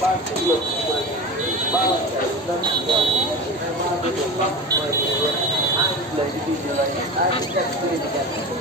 ban phụ lực 10 ba dân ba được cấp 10 ai lấy đi thì lấy ai thích nhận gì thì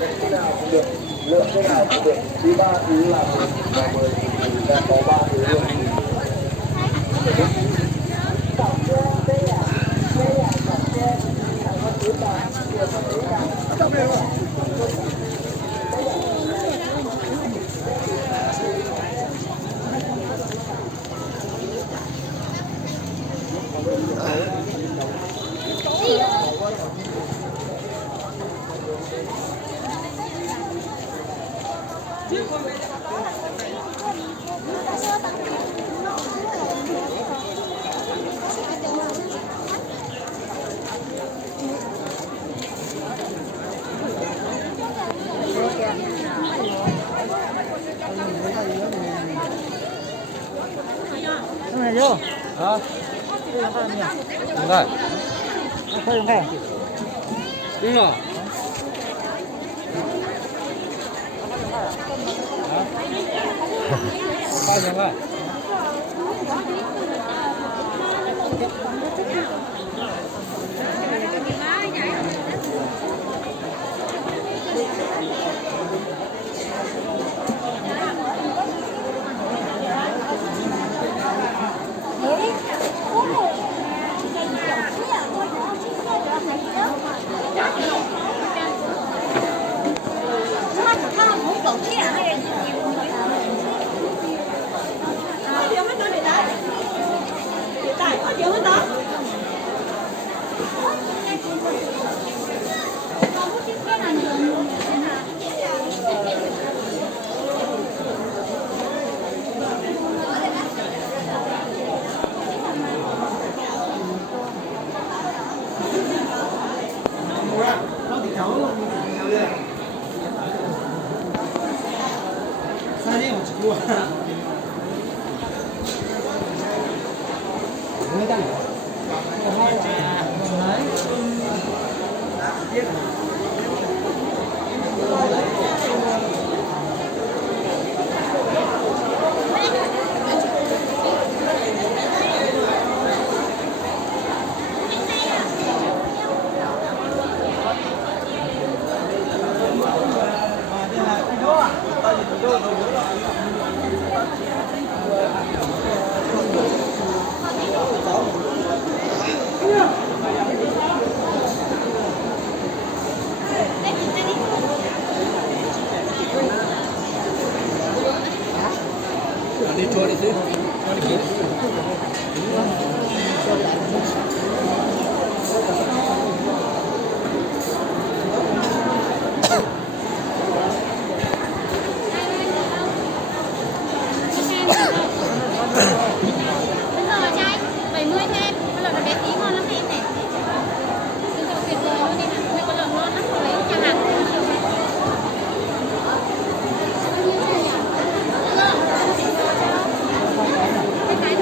nhận cái nào cũng được lựa cái nào cũng được đi ba thứ là 10 và 10 thì đã có ba thứ luôn. này vô hả? làm sao nhỉ? Đúng rồi. Không phải Đúng rồi. Bao nhiêu vậy? Đi chua đi chứ. Cái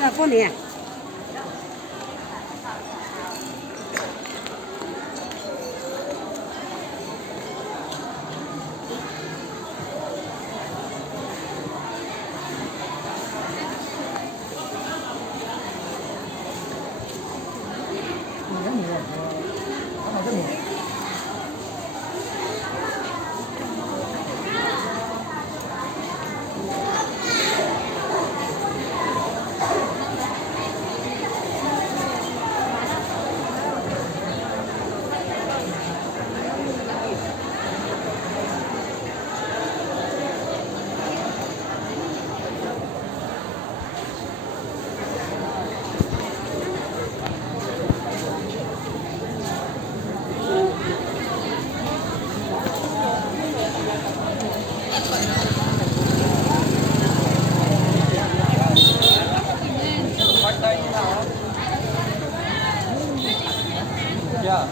là con nè. Dạ.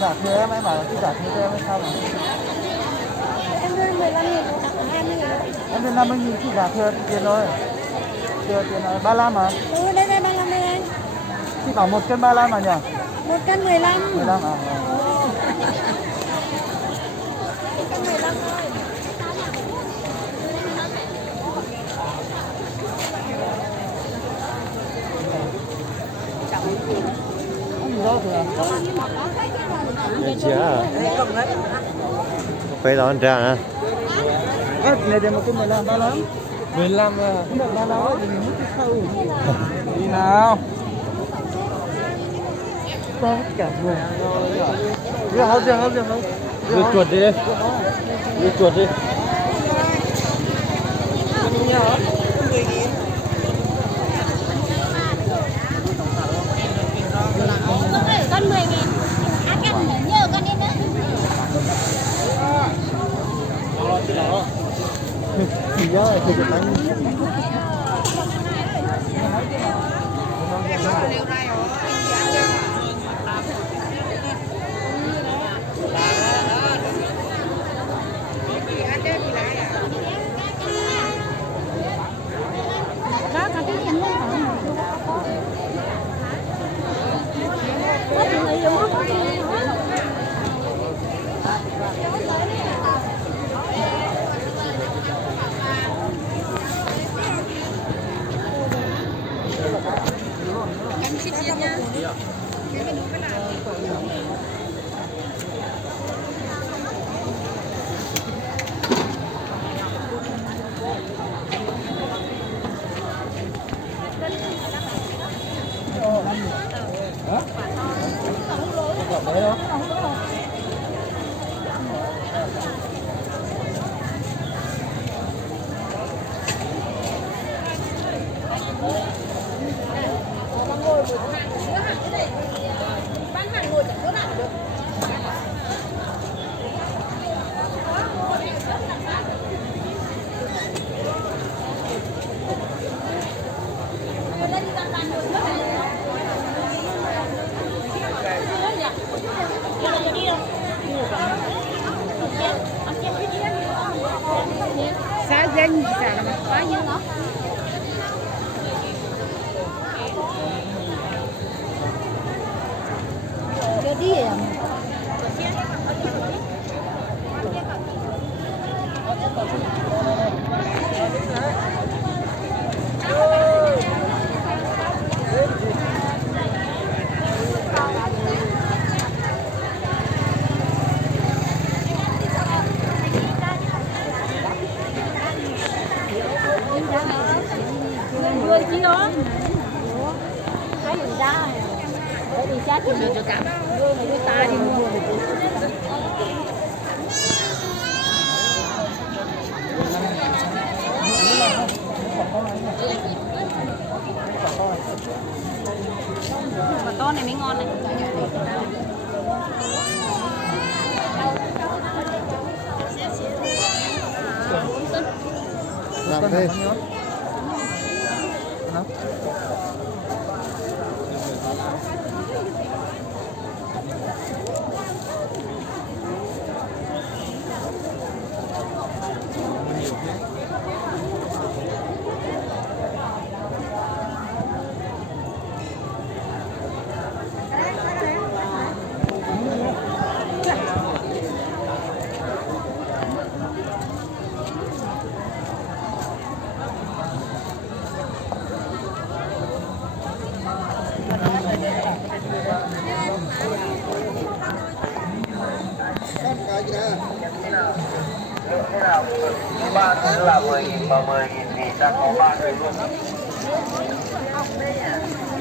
Giả thừa em bảo là giả thừa cho em hay sao mà Em đưa 15.000 hoặc 20.000. em đưa 50.000 chị giả thừa tiền rồi, thừa tiền là 35 mà Ừ, đây đây 35 đây anh. chị bảo 1 cân 35 mà nhỉ? 1 cân 15. 15 à? Cân 15 thôi. Không gì đâu thừa. Nghe chưa? Phải đón ra hả? Này để 1 cân 15 35. 15 à. Không được 35 thì mình hút cái sâu. Đi nào. Tất cả người. Đưa hấp dẫn. Đưa chuột đi. Đưa chuột đi. Con 10.000. Ăn em nhớ con đi nữa. Chỉ do thì được đánh. Đó, có cái gì nữa hả? Có chuyện gì không? Em xin chia nha. Đấy đó. Giá danh giá là bao nhiêu đó? Đưa đi à? đó. Cái gì ra để đi chết thì cho cả đưa ta đi mua. Mà con này mới ngon này. Làm đi. Lượng thế nào? 3 thứ là 10.000 và 10.000 thì ta có 3 thứ luôn.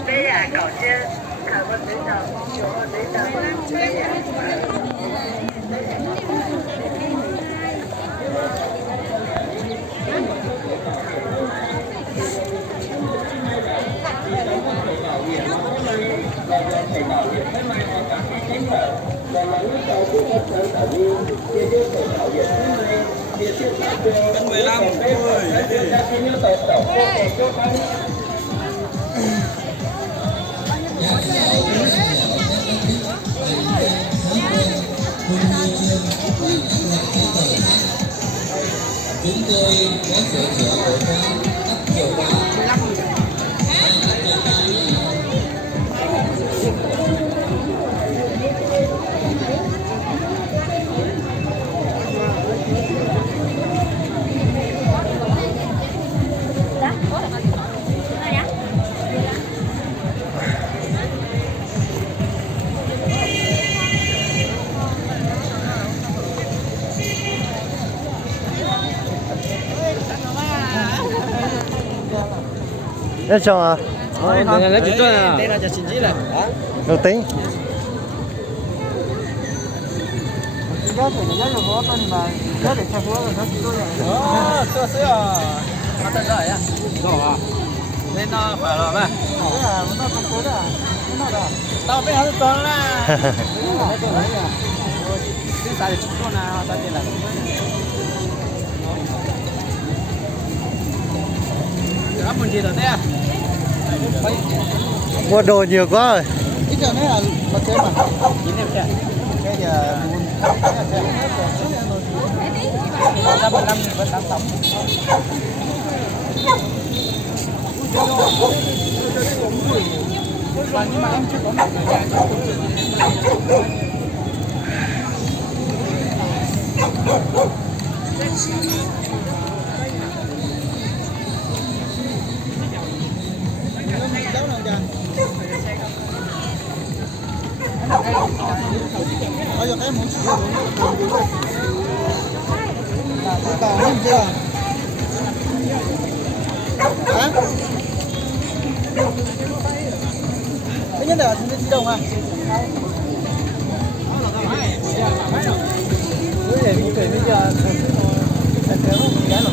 Đây là cậu chưa? Cảm ơn đấy nào. Cảm ơn đấy nào. Chúng tôi có sự trợ của các nhiều báo. Nó cho à? Lấy chụp cho à? Đây là chụp chính này. Đâu tính? Giá thì giá là có tên mà giá để cho có là nó tôi là. Chưa xưa. Nó tên rồi à? Rồi à? Nên nó phải rồi mà. Thế là nó không có đó. Nó đó. Tao biết nó to là. Xin xài để chụp con nào sao tiền là. Áp một gì rồi thế à? Mua đồ nhiều quá rồi. Ít giờ nữa là mà chế mà. Chín em chưa? Cái giờ Ra 15 nghìn vẫn đáng tổng. Nhưng mà em chưa có mặt ở bây giờ em muốn sử dụng bảo không chưa hả? Thứ nhất là chúng ta di động à? Để mình kể bây giờ thành phố cái là